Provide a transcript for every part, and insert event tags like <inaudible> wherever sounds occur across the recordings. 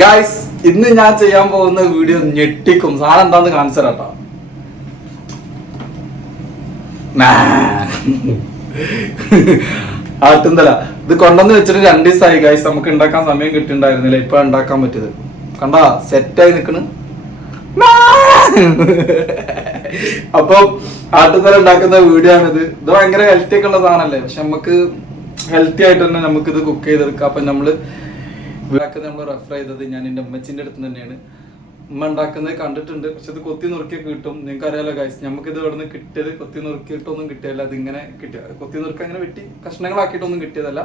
Guys ഇന്ന് ഞാൻ ചെയ്യാൻ പോകുന്ന വീഡിയോ ഞെട്ടിക്കും. സാധനം എന്താന്ന് കാണിച്ചു തരാട്ടോ ആട്ടുന്തല ഇത് കൊണ്ടുവന്ന് വെച്ചിട്ട് രണ്ട് ദിവസമായി ഗായ്സ് നമുക്ക് ഉണ്ടാക്കാൻ സമയം കിട്ടിണ്ടായിരുന്നില്ല. ഇപ്പൊ ഉണ്ടാക്കാൻ പറ്റിയത്. കണ്ടാ? സെറ്റായി നിക്കണ്. <laughs> അപ്പൊ ആട്ടുന്തല ഉണ്ടാക്കുന്ന വീഡിയോ ആണിത്. ഇത് ഭയങ്കര ഹെൽത്തി ഒക്കെ ഉള്ള സാധനല്ലേ പക്ഷെ നമുക്ക് ഹെൽത്തി ആയിട്ട് തന്നെ നമുക്ക് ഇത് കുക്ക് ചെയ്തെടുക്കാം. അപ്പൊ നമ്മൾ ഇവിടെയൊക്കെ നമ്മൾ റെഫർ ചെയ്തത് ഞാൻ എന്റെ അമ്മച്ചിന്റെ അടുത്ത് തന്നെയാണ്. ഉമ്മ ഉണ്ടാക്കുന്നത് കണ്ടിട്ടുണ്ട്. പക്ഷെ ഇത് കൊത്തി നുറുക്കിയ കിട്ടും. നിങ്ങൾക്ക് അറിയാലോ ഗൈസ് നമുക്ക് ഇത് ഇവിടുന്ന് കിട്ടിയത് കൊത്തി നുറുക്കിയിട്ടൊന്നും കിട്ടിയല്ല അതിങ്ങനെ കിട്ടിയ കൊത്തി നുറുക്കി അങ്ങനെ വെട്ടി കഷ്ണങ്ങളാക്കിയിട്ടൊന്നും കിട്ടിയതല്ല.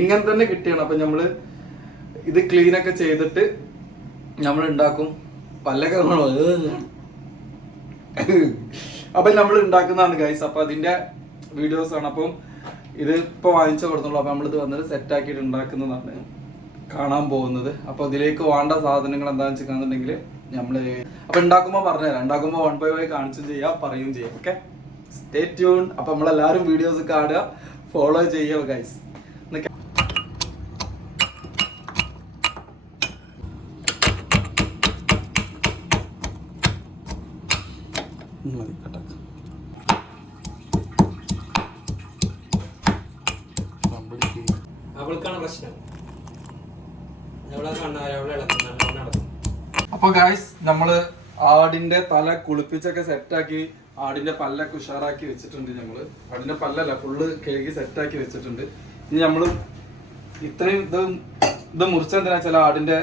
ഇങ്ങനെ തന്നെ കിട്ടിയാണ്. അപ്പൊ നമ്മൾ ഇത് ക്ലീൻ ഒക്കെ ചെയ്തിട്ട് നമ്മൾ ഉണ്ടാക്കും പല്ലൊക്കെ അപ്പൊ നമ്മൾ ഉണ്ടാക്കുന്നതാണ് ഗൈസ് അപ്പൊ വീഡിയോസ് ആണ്. അപ്പം ഇത് ഇപ്പൊ വാങ്ങിച്ചു കൊടുത്തുള്ളൂ. അപ്പൊ നമ്മളിത് വന്നിട്ട് സെറ്റ് ആക്കിട്ട് ഉണ്ടാക്കുന്നതാണ്. കാണാൻ പോകുന്നത്. അപ്പൊ ഇതിലേക്ക് വേണ്ട സാധനങ്ങൾ എന്താണെന്ന് വെച്ചിട്ടുണ്ടെങ്കിൽ നമ്മൾ അപ്പൊ ഉണ്ടാക്കുമ്പോ പറഞ്ഞുതരാം. ഉണ്ടാക്കുമ്പോ വൺ ബൈ വൈ കാണിച്ചും ചെയ്യാം പറയും ചെയ്യാം. ഓക്കെ സ്റ്റേ ട്യൂൺ അപ്പൊ നമ്മളെല്ലാരും വീഡിയോസ് കാണുക ഫോളോ ചെയ്യുക ഗൈസ് മതി. ഇളക്കുന്ന അപ്പൊ ഗായ്സ് നമ്മൾ ആടിന്റെ തല കുളിപ്പിച്ചൊക്കെ സെറ്റാക്കി ആടിന്റെ പല്ലൊക്കെ ഉഷാറാക്കി വെച്ചിട്ടുണ്ട് നമ്മൾ ആടിന്റെ പല്ലല്ല ഫുള്ള് കഴുകി സെറ്റാക്കി വെച്ചിട്ടുണ്ട്. ഇനി നമ്മൾ ഇത്രയും ഇത് ഇത് മുറിച്ചെന്തിനാ ചില ആടിന്റെ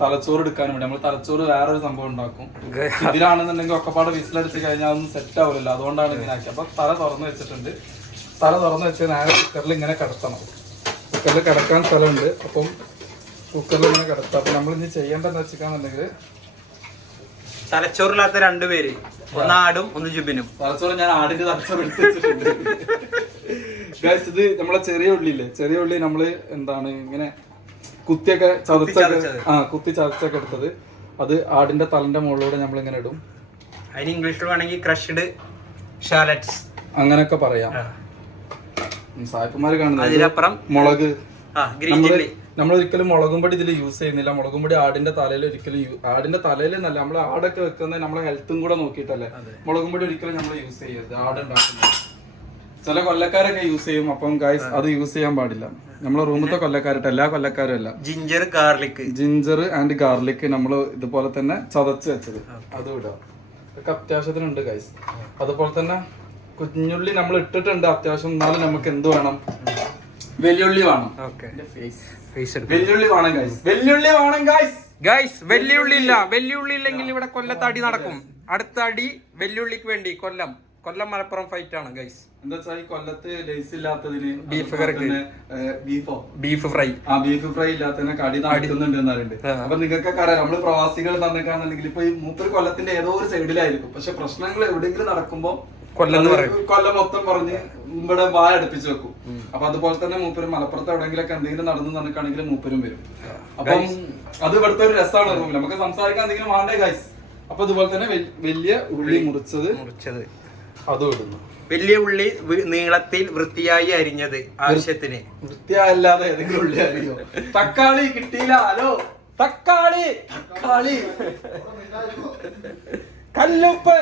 തലച്ചോറ് എടുക്കാനും വേണ്ടി. നമ്മൾ തലച്ചോറ് വേറൊരു സംഭവം ഉണ്ടാക്കും. ഇതിലാണെന്നുണ്ടെങ്കിൽ ഒക്കെപ്പാട് വിസിലടിച്ച് കഴിഞ്ഞാൽ അതൊന്നും സെറ്റ് ആവില്ല അതുകൊണ്ടാണ് ഇങ്ങനെ ആക്കി അപ്പൊ തല തുറന്നു വെച്ചിട്ടുണ്ട്. തല തുറന്നു വെച്ചാൽ നേരെ കുക്കറിൽ ഇങ്ങനെ കിടത്തണം. കുക്കറിൽ കിടക്കാൻ സ്ഥലമുണ്ട്. അപ്പം കുക്കറിൽ ഇങ്ങനെ കിടത്താം. അപ്പൊ നമ്മൾ ഇനി ചെയ്യേണ്ടതെന്ന് വെച്ചിട്ടാണെന്നുണ്ടെങ്കിൽ തലച്ചോറില്ലാത്ത രണ്ടുപേര് ഒന്ന് ആടും ഒന്ന് ജുബിനും. തലച്ചോറ് ഞാൻ ആടിന്റെ തലച്ചോറ് എടുത്ത് വെച്ചിട്ടുണ്ട്. ഗൈസ് ഇത് നമ്മളെ ചെറിയ ഉള്ളിയില്ലേ? ചെറിയ ഉള്ളി നമ്മൾ എന്താണ് ഇങ്ങനെ കുത്തിയൊക്കെ ചതച്ച ആ കുത്തി ചതച്ചൊക്കെ എടുത്തത്. അത് ആടിന്റെ തലന്റെ മുകളിലൂടെ നമ്മൾ ഇങ്ങനെ ഇടും. അതിന് ഇംഗ്ലീഷിൽ വേണമെങ്കിൽ ക്രഷ്ഡ് ഷാലറ്റ്സ് അങ്ങനെയൊക്കെ പറയാം. സായിപ്പന്മാര് കാണുന്നത് അതിലപ്പുറം മുളക്. ആ ഗ്രീൻ ചില്ലി. നമ്മൾ ഒരിക്കലും മുളകും പൊടി ഇതിൽ യൂസ് ചെയ്യുന്നില്ല. മുളകും പൊടി ആടിന്റെ തലയിൽ ഒരിക്കലും ആടിന്റെ തലയിൽ എന്നല്ല നമ്മൾ ആടൊക്കെ വെക്കുന്നത് നമ്മളെ ഹെൽത്തും കൂടെ നോക്കിയിട്ടല്ലേ? മുളകും പൊടി ഒരിക്കലും നമ്മൾ യൂസ് ചെയ്യരുത്. ആട് ഉണ്ടാക്കുന്നത് ചില കൊല്ലക്കാരൊക്കെ യൂസ് ചെയ്യും. അപ്പം ഗൈസ് അത് യൂസ് ചെയ്യാൻ പാടില്ല. നമ്മളെ റൂമത്തെ കൊല്ലക്കാരട്ട് എല്ലാ കൊല്ലക്കാരും അല്ല. Ginger garlic ginger and garlic നമ്മൾ ഇതുപോലെ തന്നെ ചതച്ച് വെച്ചത്. അത് ഇടുക ഇതൊക്കെ അത്യാവശ്യത്തിനുണ്ട് ഗൈസ് അതുപോലെ തന്നെ കുഞ്ഞുള്ളി നമ്മൾ ഇട്ടിട്ടുണ്ട് അത്യാവശ്യം. എന്നാലും നമുക്ക് എന്ത് വേണം? വെല്ലുള്ളി വേണം. ഫേസ് വെല്ലുള്ളി വേണം ഗൈസ് വെല്ലുള്ളി വേണം ഗൈസ് ഗൈസ് വെല്ലുള്ളി ഇല്ല. വെല്ലുള്ളി ഇല്ലെങ്കിൽ ഇവിടെ കൊല്ലത്ത് അടി നടക്കും. അടുത്ത അടി വെല്ലുള്ളിക്ക് വേണ്ടി കൊല്ലം. കൊല്ലം മലപ്പുറം ഫൈറ്റ് ആണ് ഗൈസ് എന്താ വെച്ചാൽ ഈ കൊല്ലത്ത് ലേസ് ഇല്ലാത്തതിന് ബീഫ്. ബീഫോ ബീഫ് ഫ്രൈ ആ ബീഫ് ഫ്രൈ ഇല്ലാത്തതിനെ കടി നടക്കുന്നുണ്ട് എന്നറിയുണ്ട്. അപ്പൊ നിങ്ങൾക്കൊക്കെ അറിയാം നമ്മൾ പ്രവാസികൾ തന്നിട്ടാണെന്നുണ്ടെങ്കിൽ ഇപ്പൊ ഈ മൂപ്പര് കൊല്ലത്തിന്റെ ഏതോ ഒരു സൈഡിലായിരിക്കും. പക്ഷെ പ്രശ്നങ്ങൾ എവിടെയെങ്കിലും നടക്കുമ്പോ കൊല്ലം എന്ന് പറയും. കൊല്ലം മൊത്തം പറഞ്ഞ് ഇവിടെ വായ അടുപ്പിച്ച് വെക്കും. അപ്പൊ അതുപോലെ തന്നെ മൂപ്പരും മലപ്പുറത്ത് എവിടെയെങ്കിലൊക്കെ എന്തെങ്കിലും നടന്നു നടക്കുകയാണെങ്കിൽ മൂപ്പരും വരും. അപ്പം അത് ഇവിടുത്തെ ഒരു രസമാണ് റൂമിൽ നമുക്ക് സംസാരിക്കാൻ എന്തെങ്കിലും വേണ്ടേ ഗൈസ് അപ്പൊ അതുപോലെ തന്നെ വലിയ ഉള്ളി മുറിച്ചത് മുറിച്ചത്. അതും ഇടുന്നു. വലിയ ഉള്ളി നീളത്തിൽ വൃത്തിയായി അരിഞ്ഞത് ആവശ്യത്തിന്. വൃത്തിയല്ലാതെ ഏതെങ്കിലും ഉള്ളി അറിയോ തക്കാളി കിട്ടിയില്ല. ഹലോ? തക്കാളി! തക്കാളി? കല്ലുപ്പ്!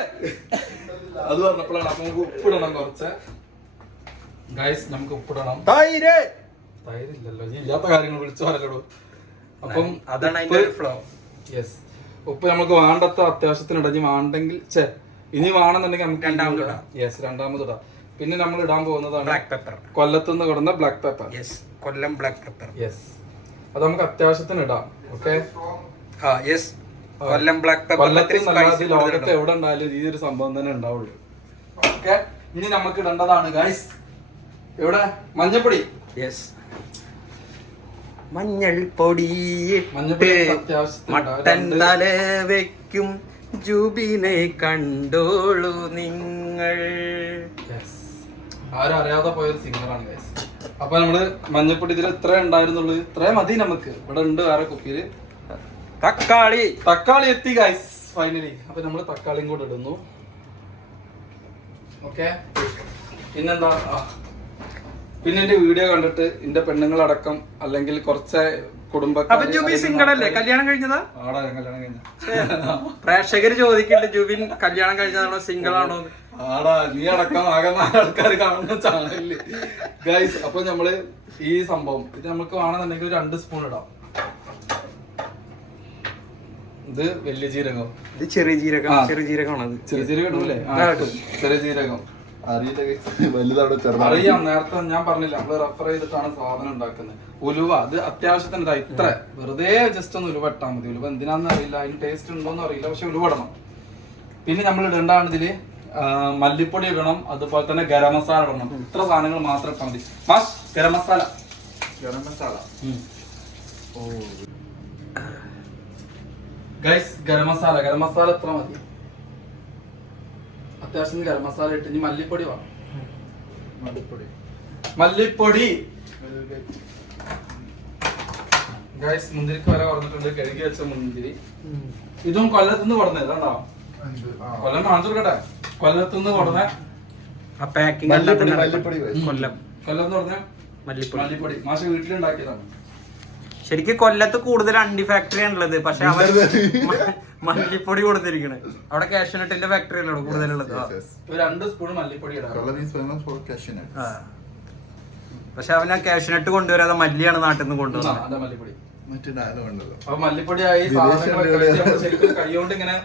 അത് പറഞ്ഞപ്പോഴാണ് അപ്പൊ നമുക്ക് ഉപ്പിടണം കുറച്ച്. ഗൈസ് നമുക്ക് ഉപ്പിടണം. തൈര്! തൈരില്ലല്ലോ. ഈ ഇല്ലാത്ത കാര്യങ്ങൾ വിളിച്ചു പറയലോ അപ്പം അതാണ് അതിന്റെ ഒരു ഫ്ലോ യെസ് ഉപ്പ് നമുക്ക് വേണ്ടത്ത അത്യാവശ്യത്തിന് ഇടാം ഇനി വേണ്ടെങ്കിൽ ചേ ഇനി വേണമെന്നുണ്ടെങ്കിൽ നമുക്ക് രണ്ടാമത് ഇടാം. യെസ് രണ്ടാമത് ഇടാം. പിന്നെ നമ്മൾ ഇടാൻ പോകുന്നതാണ് ബ്ലാക്ക് പെപ്പർ കൊല്ലത്തുനിന്ന് കിടന്ന black pepper yes Kollam black pepper yes അത് നമുക്ക് അത്യാവശ്യത്തിന് ഇടാം. ഓക്കെ ആ യെസ് കൊല്ലം ബ്ലാക്ക് പെപ്പർ കൊല്ലത്തിൽ നല്ലത് ലോകത്ത് എവിടെ ഉണ്ടായാലും ഈ ഒരു സംഭവം തന്നെ ഉണ്ടാവുള്ളൂ. ഓക്കെ ഇനി നമുക്ക് ഇടേണ്ടതാണ് ഗൈസ് എവിടെ? മഞ്ഞപ്പൊടി? യെസ് മഞ്ഞൾ പൊടി മഞ്ഞൾപ്പൊടി മട്ടൻ തല വെക്കും. ജൂബിനെ കണ്ടോളൂ നിങ്ങൾ. ആരും അറിയാതെ പോയ സിംഗറാണ് ഗൈസ് അപ്പൊ നമ്മൾ മഞ്ഞപ്പൊടി ഇതിൽ എത്ര ഉണ്ടായിരുന്നുള്ളൂ. ഇത്രയും മതി നമുക്ക്. ഇവിടെ ഉണ്ട് വേറെ കുപ്പിയിൽ തക്കാളി. തക്കാളി എത്തി ഗൈസ് ഫൈനലി അപ്പൊ നമ്മൾ തക്കാളിയും കൂടെ ഇടുന്നു. ഓക്കെ പിന്നെന്താ? പിന്നെ എന്റെ വീഡിയോ കണ്ടിട്ട് എന്റെ പെണ്ണുങ്ങളടക്കം അല്ലെങ്കിൽ കുറച്ച് കുടുംബക്കാർ അപ്പൊ ജുബി സിംഗിൾ അല്ലേ കല്യാണം കഴിഞ്ഞതാ? ആടാ ഞാൻ കല്യാണം കഴിഞ്ഞ പ്രേക്ഷകര് ചോദിക്കുന്നുണ്ട് ജുബിൻ കല്യാണം കഴിഞ്ഞതാണോ സിംഗിൾ ആണോ ആടാ നീ അടക്കം ആകെ നാല് ആൾക്കാർ കാണുന്ന ചാനലിൽ. ഗൈസ് അപ്പൊ നമ്മൾ ഈ സംഭവം ഇത് നമുക്ക് വേണമെന്നുണ്ടെങ്കിൽ രണ്ട് സ്പൂൺ ഇടാം. ഇത് വലിയ ജീരകം. ഇത് ചെറിയ ജീരകം ചെറിയ ജീരകമാണ് ചെറിയ ജീരകം ഇടൂലേ. ചെറിയ ജീരകം. അറിയാം നേരത്തെ ഞാൻ പറഞ്ഞില്ല നമ്മൾ റെഫർ ചെയ്തിട്ടാണ് സാധനം ഉണ്ടാക്കുന്നത്. ഉലുവ അത് അത്യാവശ്യത്തിന് ഇത്ര. വെറുതെ ജസ്റ്റ് ഒന്ന് ഉലുവ ഇട്ടാൽ മതി. ഉലുവ എന്തിനാന്ന് അറിയില്ല. അതിന് ടേസ്റ്റ് ഉണ്ടോന്ന് അറിയില്ല. പക്ഷെ ഉലുവ ഇടണം. പിന്നെ നമ്മൾ ഇടേണ്ടതാണ് ഇതിൽ മല്ലിപ്പൊടി ഇടണം. അതുപോലെ തന്നെ ഗരം മസാല ഇടണം. ഇത്ര സാധനങ്ങൾ മാത്രം ഇട്ടാൽ മതി. മാസ് ഗരം മസാല. ഗരം മസാല? ഓ. ഗൈസ് ഗരം മസാല. ഗരം മസാല ഇത്ര മതി. അത്യാവശ്യം ഗരം മസാല ഇട്ട് ഇനി മല്ലിപ്പൊടി വേണം മല്ലിപ്പൊടി. മല്ലിപ്പൊടി. ഗൈസ് മുന്തിരിക്ക് വരെ പറഞ്ഞിട്ടുണ്ട് കഴുകി വെച്ച മുന്തിരി. ഇതും കൊല്ലത്തുനിന്ന് കൊടുന്നത്? ആ. കൊല്ലം കാണിച്ചു കൊടുക്കട്ടെ. കൊല്ലത്തുനിന്ന് കൊടുന്ന. കൊല്ലം. കൊല്ലം പറഞ്ഞ മല്ലിപ്പൊടി. മല്ലിപ്പൊടി. മാഷ വീട്ടിലുണ്ടാക്കിയതാണ്. ശരിക്കും കൊല്ലത്ത് കൂടുതൽ അണ്ടി ഫാക്ടറി ആണുള്ളത്. പക്ഷെ അവർ മല്ലിപ്പൊടി കൊടുത്തിരിക്കണേ. അവിടെ കാഷ്യൂനട്ടിന്റെ ഫാക്ടറി അല്ലേ കൂടുതലുള്ളത്? രണ്ട് സ്പൂൺ മല്ലിപ്പൊടി. പക്ഷെ അവൻ ആ കാഷ്യൂനട്ട് കൊണ്ടുവരാതെ മല്ലിയാണ് നാട്ടിൽ നിന്ന് കൊണ്ടുവന്നത്. മല്ലിപ്പൊടി. കൈകൊണ്ട് ഇങ്ങനെ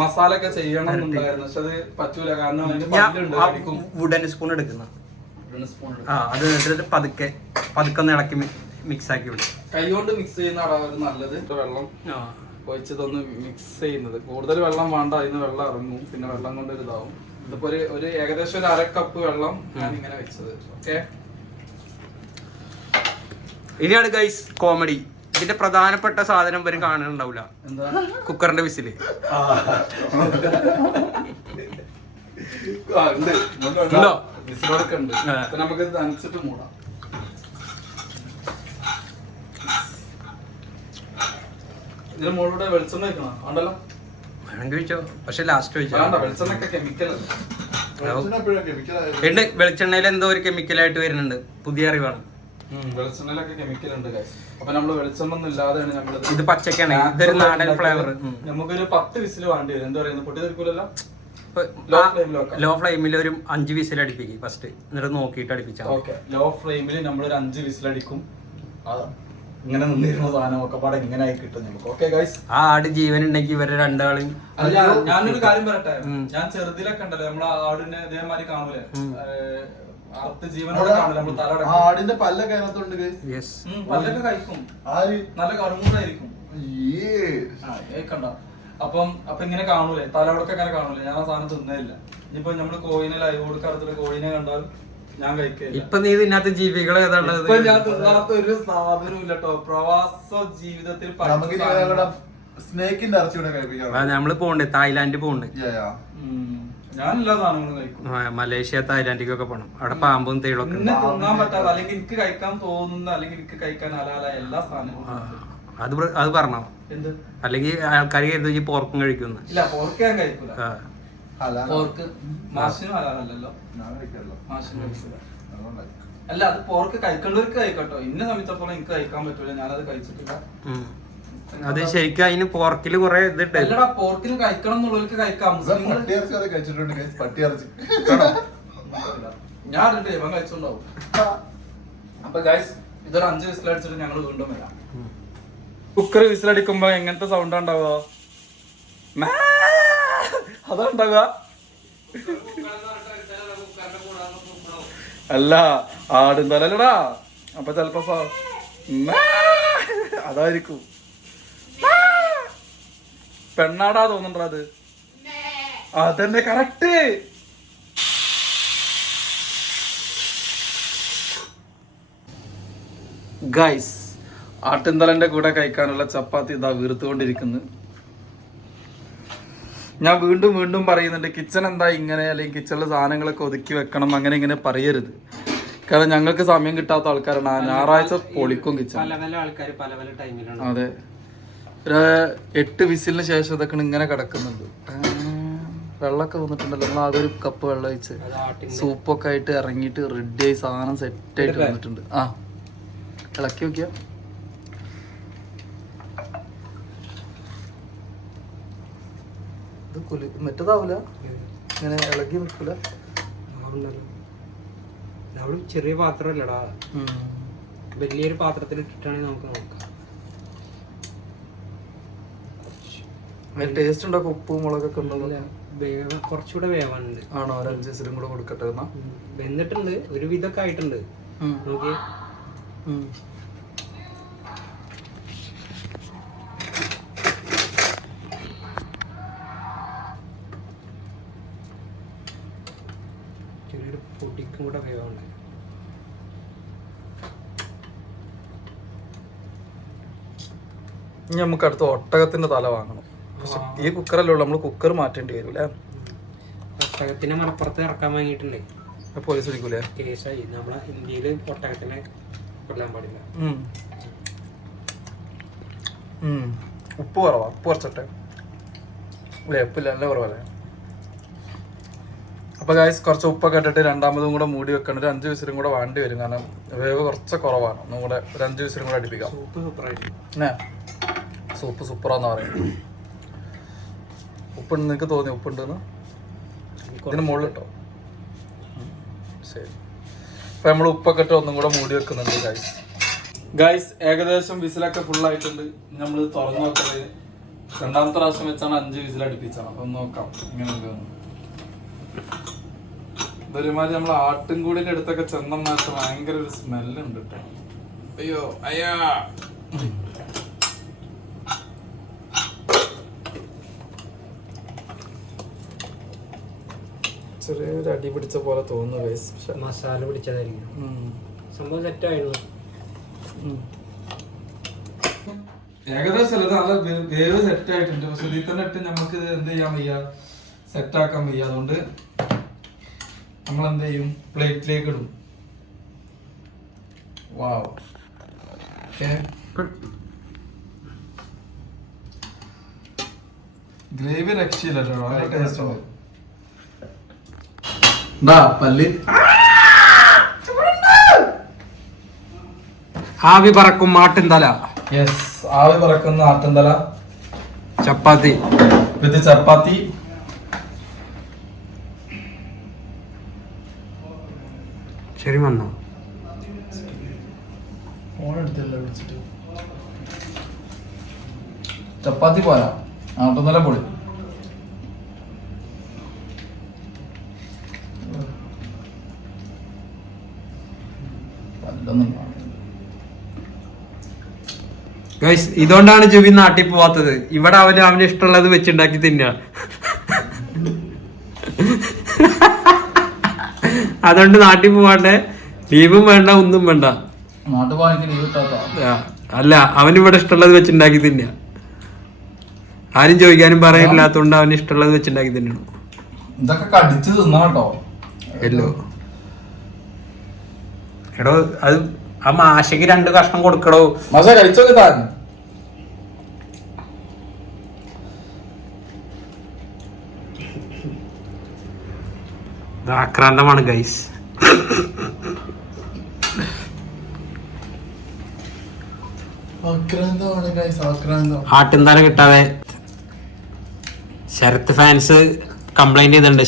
മസാല ഒക്കെ ചെയ്യണം എന്നുണ്ടായിരുന്നു. പക്ഷെ അത് പറ്റൂല. കാരണം അതിന്റെ ഞാൻ പല്ലുണ്ട് ആ കടിക്കും വുഡൻ സ്പൂൺ എടുക്കുന്ന. ആ അത് എന്നിട്ട് പതുക്കെ പതുക്കെ ഒന്ന് ഇളക്കി മിക്സ് ആക്കി വിടും. കൈകൊണ്ട് മിക്സ് ചെയ്യുന്ന നല്ലത്. വെള്ളം. ഒഴിച്ചതൊന്ന് മിക്സ് ചെയ്യുന്നത്. കൂടുതൽ വെള്ളം വേണ്ട അതിന് വെള്ളം ഇറങ്ങും. പിന്നെ വെള്ളം കൊണ്ട് ഒരു ഇതാവും. ഇതിപ്പോ ഒരു ഒരു ഏകദേശം ഒരു അര കപ്പ് വെള്ളം ഞാൻ ഇങ്ങനെ വെച്ചത്. ഓക്കെ ഇനിയാണ് ഗൈസ് കോമഡി ഇതിന്റെ പ്രധാനപ്പെട്ട സാധനം വരും കാണാനുണ്ടാവില്ല എന്താ? കുക്കറിന്റെ വിസിൽ. ആ, ഉണ്ട്. നമുക്ക് നനച്ചിട്ട് മൂടാം. ഇതിന് മുകളിലൂടെ വെളിച്ചെണ്ണ വെക്കണം. ഉണ്ടല്ലോ വേണമെങ്കിൽ ചോദിച്ചോ പക്ഷെ ലാസ്റ്റ് വേണ്ട ചോദിച്ചോ വെളിച്ചെണ്ണൊക്കെ കെമിക്കൽ? ഉണ്ട് വെളിച്ചെണ്ണയിൽ എന്തോ ഒരു കെമിക്കലായിട്ട് വരുന്നുണ്ട്. പുതിയ അറിവാണ്. വെളിച്ചെണ്ണയിലൊക്കെ കെമിക്കൽ ഉണ്ട് guys. അപ്പൊ നമ്മൾ വെളിച്ചെണ്ണ ഒന്നും ഇല്ലാതെയാണ് നമ്മൾ ഇത് പച്ചക്കാണ്. ഇതൊരു നാടൻ ഫ്ലേവർ നമുക്കൊരു പത്ത് വിസിൽ വേണ്ടി വരും. എന്താ പറയുന്നത്? പൊട്ടി ൽ ഫ്ലെയിമിൽ ഒരു അഞ്ച് വിസിൽ അടിപ്പിക്കും ഫസ്റ്റ് എന്നിട്ട് നോക്കിയിട്ട് അടിപ്പിച്ചാൽ. ലോ ഫ്ലെയിമിൽ നമ്മളൊരു അഞ്ച് വിസിലടിക്കും ആ, ഇങ്ങനെ നിന്നിരുന്ന സാധനം ഒക്കെ പാടെ ഇങ്ങനെ ആയി കിട്ടും നമുക്ക് ഓക്കെ ഗൈസ് ആ ആട് ജീവൻ ഉണ്ടെങ്കിൽ ഇവരെ രണ്ടാളും ഞാനൊരു കാര്യം പറയട്ടെ? ഞാൻ ചെറുതിലൊക്കെ ഉണ്ടല്ലോ നമ്മളെ ആടിനെ ഇതേമാതിരി കാണൂലേ? ആടിന്റെ പല്ലൊക്കെ അതിനകത്തുണ്ട് guys. യെസ് പല്ലൊക്കെ കഴിക്കും. ആര്? നല്ല കറുമുണ്ടായിരിക്കും. അപ്പം അപ്പൊ ഇങ്ങനെ കാണൂലേ തലയോടൊക്കെ ഇങ്ങനെ കാണൂലേ ഞാൻ ആ സാധനം തിന്നില്ല ഇനിയിപ്പോ നമ്മൾ കോഴിനെ ലൈവ് കൊടുക്കാറത്തില്ല കോഴിനെ കണ്ടാൽ ഞാൻ കഴിക്കില്ല. ഇപ്പൊ നീ ഇതിനകത്ത് ജീവികൾ ഏതാണുള്ളത്? ഇപ്പൊ ഞാൻ തിന്നാത്ത ഒരു സാധനവും ഇല്ല കേട്ടോ പ്രവാസ ജീവിതത്തിൽ പഠിച്ച നമുക്ക് ഇനി സാധനങ്ങളാ. ഞങ്ങളുടെ സ്നേക്കിന്റെ ഇറച്ചി കൂടെ കഴിപ്പിക്കാം ആ, നമ്മൾ പോണ്ട്. തായ്ലാന്റ് പോണ്ട്. Yeah, yeah. ഉം. ഞാൻ എല്ലാ സാധനങ്ങളും കഴിക്കും. ആ, മലേഷ്യ തായ്ലാന്റിക്കൊക്കെ പോണം. അവിടെ പാമ്പും തേളൊക്കെ ഉണ്ട്. എന്നെ തിന്നാൻ പറ്റാത്ത അല്ലെങ്കിൽ എനിക്ക് കഴിക്കാൻ തോന്നുന്ന അല്ലെങ്കിൽ എനിക്ക് കഴിക്കാൻ എല്ലാ ആ, അത് പ്ര- അത് പറഞ്ഞോ? എന്ത്? അല്ലെങ്കിൽ ആൾക്കാർ കരുതി പോർക്കും കഴിക്കുന്നു ഇല്ല കഴിക്കൂല. ആ. പോർക്ക് മാഷിനും ഹലാലല്ലോ അല്ല അത് പോർക്ക് കഴിക്കേണ്ടവർക്ക് കഴിക്കട്ടോ. ഇന്ന സമയത്തോളം എനിക്ക് കഴിക്കാൻ പറ്റൂല. ഞാനത് കഴിച്ചിട്ടില്ല. അത് ശരിക്കും അതിന് പോർക്കിൽ കുറെ ഇതിട്ട്. അല്ലടാ പോർക്കിന് കഴിക്കണം എന്നുള്ളവർക്ക് കഴിക്കാം. പട്ടിയിറച്ചി വരെ കഴിച്ചിട്ടുണ്ട്. പട്ടിയിറച്ചി. ഞാൻ അറിഞ്ഞിട്ട് ഇവൻ കഴിച്ചോണ്ടാവും അപ്പൊ ഗൈസ് ഇതൊരു അഞ്ച് വിസിൽ അടിച്ചിട്ട് ഞങ്ങൾ വീണ്ടും വരാം. കുക്കർ വിസിലടിക്കുമ്പോ എങ്ങനത്തെ സൗണ്ട് ഉണ്ടാവുക? അതാ ഉണ്ടാവുക അല്ല ആടും തലല്ലടാ അപ്പൊ ചെലപ്പോ. അതായിരിക്കും. പെണ്ണാടാ തോന്നുന്നുണ്ടോ അത്. അതന്നെ കറക്റ്റ്. ഗൈസ് ആട്ടിൻതലന്റെ കൂടെ കഴിക്കാനുള്ള ചപ്പാത്തി ഇതാ വീർത്തുകൊണ്ടിരിക്കുന്നു. ഞാൻ വീണ്ടും വീണ്ടും പറയുന്നുണ്ട് കിച്ചൺ എന്താ ഇങ്ങനെ അല്ലെങ്കിൽ കിച്ചണിലെ സാധനങ്ങളൊക്കെ ഒതുക്കി വെക്കണം അങ്ങനെ ഇങ്ങനെ പറയരുത്. കാരണം ഞങ്ങൾക്ക് സമയം കിട്ടാത്ത ആൾക്കാരാണ്. ആ ഞായറാഴ്ച പൊളിക്കും കിച്ചൺ അതെ. ഒരു എട്ട് വിസിലിന് ശേഷം ഇതൊക്കെ ഇങ്ങനെ കിടക്കുന്നുണ്ട്. വെള്ളമൊക്കെ വന്നിട്ടുണ്ടല്ലോ. നമ്മൾ ആകെ ഒരു കപ്പ് വെള്ളം ഒഴിച്ച് സൂപ്പൊക്കെ ആയിട്ട് ഇറങ്ങിയിട്ട് റെഡി ആയി സാധനം സെറ്റ് ആയിട്ട് വന്നിട്ടുണ്ട്. ആ. ഇളക്കി നോക്കിയാ ഇത് കുലി മറ്റേതാവില്ല ഇങ്ങനെ ഇളകി നിൽക്കില്ല. അവിടെ ചെറിയ പാത്രമല്ലടാ. വലിയൊരു പാത്രത്തിൽ ഇട്ടിട്ടാണെങ്കിൽ നമുക്ക് നോക്കാം. ടേസ്റ്റ് ഉണ്ടോ? ഉപ്പും മുളകൊക്കെ ഇല്ല, വേവ കുറച്ചുകൂടെ വേവാനുണ്ട്. ആണോ? ഒരു അഞ്ച് വിസിലും കൂടെ കൊടുക്കട്ടെ വെന്നിട്ടുണ്ട് ഒരു വിധമൊക്കെ ആയിട്ടുണ്ട്. നോക്കി ഉം. ചെറിയൊരു ഇനി നമുക്ക് അടുത്ത ഒട്ടകത്തിന്റെ തല വാങ്ങണം. പക്ഷെ ഈ കുക്കറല്ലേ നമ്മൾ കുക്കർ മാറ്റേണ്ടി വരും അല്ലേ ഒട്ടകത്തിന്റെ മലപ്പുറത്ത് ഇറക്കാൻ വാങ്ങിയിട്ടുണ്ട്. പോലീസ് പിടിക്കൂലേ? കേസായി. നമ്മളെ ഇന്ത്യയിൽ ഒട്ടകത്തിനെ കൊല്ലാൻ പാടില്ല. ഉപ്പ് കുറവാ. ഉപ്പ് കുറച്ചട്ടെ. ഉപ്പില്ല നല്ല കുറവല്ലേ? അപ്പൊ ഗായ്സ് കുറച്ച് ഉപ്പൊക്കെ ഇട്ടിട്ട് രണ്ടാമതും കൂടെ മൂടി വെക്കണം ഒരു അഞ്ച് വിസിലും കൂടെ വേണ്ടി വരും. കാരണം വേവ് കുറച്ച് കുറവാണ്. ഒന്നും കൂടെ ഒരു അഞ്ച് വിസിലും കൂടെ അടിപ്പിക്കാം. സൂപ്പ് സൂപ്പറായിട്ട് പിന്നെ സൂപ്പ് സൂപ്പറാന്ന് പറയും. ഉപ്പുണ്ട് നിങ്ങൾക്ക് തോന്നി ഉപ്പുണ്ടെന്ന്? ഇതിന് മുകളിൽ ഇട്ടോ. ശരി. അപ്പൊ നമ്മൾ ഉപ്പൊക്കെ ഇട്ട് ഒന്നും കൂടെ മൂടി വെക്കുന്നുണ്ട് ഗായ്സ് ഗായ്സ് ഏകദേശം വിസിലൊക്കെ ഫുൾ ആയിട്ടുണ്ട്. നമ്മൾ തുറന്നു നോക്കുന്നത് രണ്ടാമത്തെ പ്രാവശ്യം വെച്ചാണ് അഞ്ച് വിസിൽ അടുപ്പിച്ചാണ് അപ്പൊ നോക്കാം. ഇങ്ങനെ ഇതൊരുമാതിരി നമ്മൾ ആട്ടിൻകൂടിന്റെ അടുത്തൊക്കെ ചെന്നം മാറ്റം ഭയങ്കര ഒരു സ്മെല്ലുണ്ട് കേട്ടോ അയ്യോ അയ്യാ. ചെറിയൊരു അടി പിടിച്ച പോലെ തോന്നുന്നു മസാല പിടിച്ചതായിരിക്കും. സംഭവം സെറ്റായിരുന്നു. ഏകദേശം നല്ല വേവ് സെറ്റ് ആയിട്ടുണ്ട്. പക്ഷെ ഇതിൽ തന്നെ ഇട്ട് നമുക്ക് എന്ത് ചെയ്യാൻ വയ്യ? സെറ്റ് ആക്കാൻ വയ്യ. അതുകൊണ്ട് നമ്മൾ എന്ത് ചെയ്യും പ്ലേറ്റിലേക്ക് ഇടും വാവ് ഗ്രേവി രക്ഷയില്ല കേട്ടോ. നല്ല ടേസ്റ്റ് ഉണ്ട്. ഡാ പല്ല്. ആവി പറക്കും മാട്ടിൻ യെസ് ആവി പറക്കുന്ന ആട്ടന്തല ചപ്പാത്തി. വിത്ത് ചപ്പാത്തി. ശരി വന്നോ ചപ്പാത്തി പോരാ. നല്ല പൊളി. ഗൈസ് ഇതുകൊണ്ടാണ് ജുബി നാട്ടിൽ പോവാത്തത്. ഇവിടെ അവന് അവന് ഇഷ്ടമുള്ളത് വെച്ചുണ്ടാക്കി തിന്നുക അതുകൊണ്ട് നാട്ടിൽ പോവാണ്ട് ലീവും വേണ്ട ഒന്നും വേണ്ട. അല്ല അവന് ഇവിടെ ഇഷ്ടമുള്ളത് വെച്ചുണ്ടാക്കി തന്നെയാ ആരും ചോദിക്കാനും പറയാനില്ലാത്തതുകൊണ്ട് അവന് ഇഷ്ടമുള്ളത് വെച്ചുണ്ടാക്കി തന്നെയാണ് ഇതൊക്കെ കടിച്ച് തിന്നാട്ടോ ഹലോ എല്ലോ. എടോ അത് ആ മാഷയ്ക്ക് രണ്ട് കഷ്ണം കൊടുക്കടോ? മസ കഴിച്ചോ താൻ. ഇത് ആക്രാന്തമാണ് ഗൈസ് ആക്രാന്തമാണ് ഗൈസ് ആക്രാന്തം. ആട്ടിൻതല കിട്ടാതെ ശരത് ഫാൻസ് കംപ്ലൈന്റ് ചെയ്തിട്ടുണ്ട്.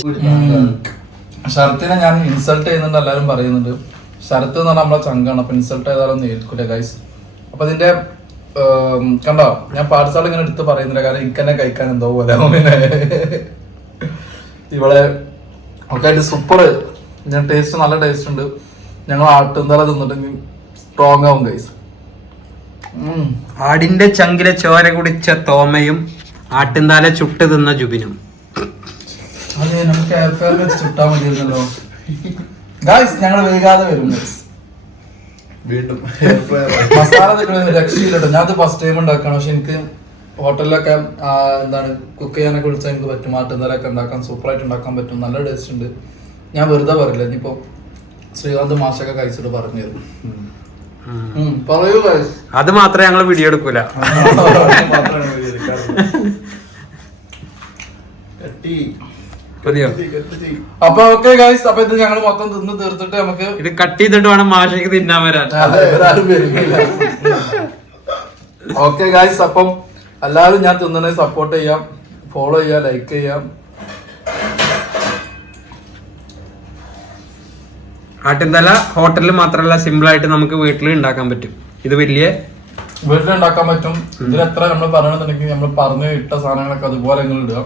ശരത്തിനെ ഞാൻ ഇൻസൾട്ട് ചെയ്യുന്നുണ്ട് എല്ലാവരും പറയുന്നുണ്ട്. ശരത്ത് എന്ന് പറഞ്ഞാൽ നമ്മളെ ചങ്കാണ്. അപ്പൊ ഇൻസൾട്ട് ചെയ്താലൊന്നും ഏൽക്കൂല ഗൈസ് അപ്പൊ ഇതിന്റെ ഉം, കണ്ടോ? ഞാൻ പാർസൽ ഇങ്ങനെ എടുത്ത് പറയുന്നില്ല. കാരണം എനിക്ക് തന്നെ കഴിക്കാൻ എന്തോ പോലെ. <laughs> പിന്നെ ഇവിടെ ഒക്കെ ആയിട്ട് സൂപ്പർ ഞാൻ ടേസ്റ്റ് നല്ല ടേസ്റ്റ് ഉണ്ട്. ഞങ്ങൾ ആട്ടുന്തറ തിന്നിട്ടെങ്കിൽ സ്ട്രോങ് ആവും ഗൈസ് ആടിന്റെ ചങ്കിലെ ചോര കുടിച്ച തോമയും ആട്ടിന്താലെ ചുട്ട് തിന്ന ജുബിനും. അതെ നമുക്ക് എയർ ഫെയർ വെച്ച് ചുട്ടാ മതിയിരുന്നല്ലോ ഗൈസ് ഞങ്ങൾ വൈകാതെ വരും വീണ്ടും. <laughs> മസാല തരുന്നത് രക്ഷയില്ലട്ടോ. ഞാൻ ഫസ്റ്റ് ടൈം ഉണ്ടാക്കണം പക്ഷെ എനിക്ക് ഹോട്ടലിലൊക്കെ എന്താണ് കുക്ക് ചെയ്യാനൊക്കെ വിളിച്ചാൽ എനിക്ക് പറ്റും. ആട്ടുന്തലൊക്കെ ഉണ്ടാക്കാൻ സൂപ്പറായിട്ട് ഉണ്ടാക്കാൻ പറ്റും. നല്ല ടേസ്റ്റ് ഉണ്ട്. ഞാൻ വെറുതെ പറയില്ല. ഇനിയിപ്പോ ശ്രീകാന്ത് മാഷൊക്കെ കഴിച്ചിട്ട് പറഞ്ഞു തരും. പറയൂ അത് മാത്രമേ ഞങ്ങൾ വീഡിയോ എടുക്കൂല. അപ്പൊ ഓക്കെ ഗൈസ് അപ്പൊ ഇത് ഞങ്ങൾ മൊത്തം തിന്ന് തീർത്തിട്ട് നമുക്ക് ഇത് കട്ട് ചെയ്തിട്ട് വേണം മാഷയ്ക്ക് തിന്നാൻ വരാൻ. ഓക്കെ ഗൈസ് <laughs> അപ്പം എല്ലാവരും ഞാൻ തിന്നണേ സപ്പോർട്ട് ചെയ്യാം. ഫോളോ ചെയ്യാം ലൈക്ക് ചെയ്യാം. ആട്ടിന്തല ഹോട്ടലിൽ മാത്രമല്ല സിമ്പിൾ ആയിട്ട് നമുക്ക് വീട്ടിൽ ഉണ്ടാക്കാൻ പറ്റും. ഇത് വലിയ വീട്ടിലുണ്ടാക്കാൻ പറ്റും. ഇതിൽ എത്ര നമ്മൾ പറയണമെന്നുണ്ടെങ്കിൽ നമ്മൾ പറഞ്ഞു ഇട്ട സാധനങ്ങളൊക്കെ അതുപോലെ നിങ്ങൾ ഇടുക.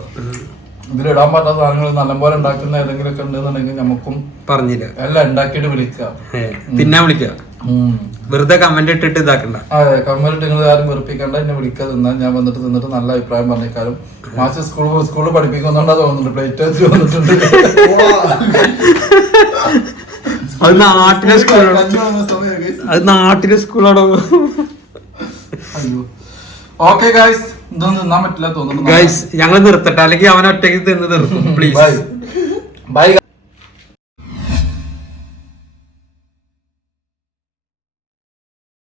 ഇതിൽ ഇടാൻ പറ്റാത്ത സാധനങ്ങൾ നല്ലപോലെ ഉണ്ടാക്കുന്ന ഏതെങ്കിലും ഒക്കെ ഉണ്ടെന്നുണ്ടെങ്കിൽ നമുക്കും പറഞ്ഞില്ല. എല്ലാം ഉണ്ടാക്കിയിട്ട് വിളിക്കുക. പിന്നെ വിളിക്കുക. വെറുതെ കമന്റ് ഇട്ടിട്ട് ഇതാക്കണ്ട. അതെ കമന്റ് ഇട്ട് നിങ്ങൾ ആരും വെറുപ്പിക്കണ്ട. എന്നെ വിളിക്കുക തിന്നാൻ ഞാൻ വന്നിട്ട് തിന്നിട്ട് നല്ല അഭിപ്രായം പറഞ്ഞേക്കാരും മാസ്റ്റർ സ്കൂൾ സ്കൂളിൽ പഠിപ്പിക്കുന്നുണ്ടോ തോന്നുന്നുണ്ട്. പ്ലേറ്റ് വെച്ച് വന്നിട്ടുണ്ട്. <laughs> അത് നാട്ടിലെ സ്കൂളാണോ അത് നാട്ടിലെ സ്കൂളാണോ അയ്യോ. ഓക്കെ ഗായ്സ് ഇതൊന്നും തിന്നാൻ പറ്റില്ല തോന്നുന്നു. ഗൈസ് ഞങ്ങൾ നിർത്തട്ടെ. അല്ലെങ്കിൽ അവൻ ഒറ്റയ്ക്ക് തിന്ന് നിർത്തും പ്ലീസ് ബൈ ബൈ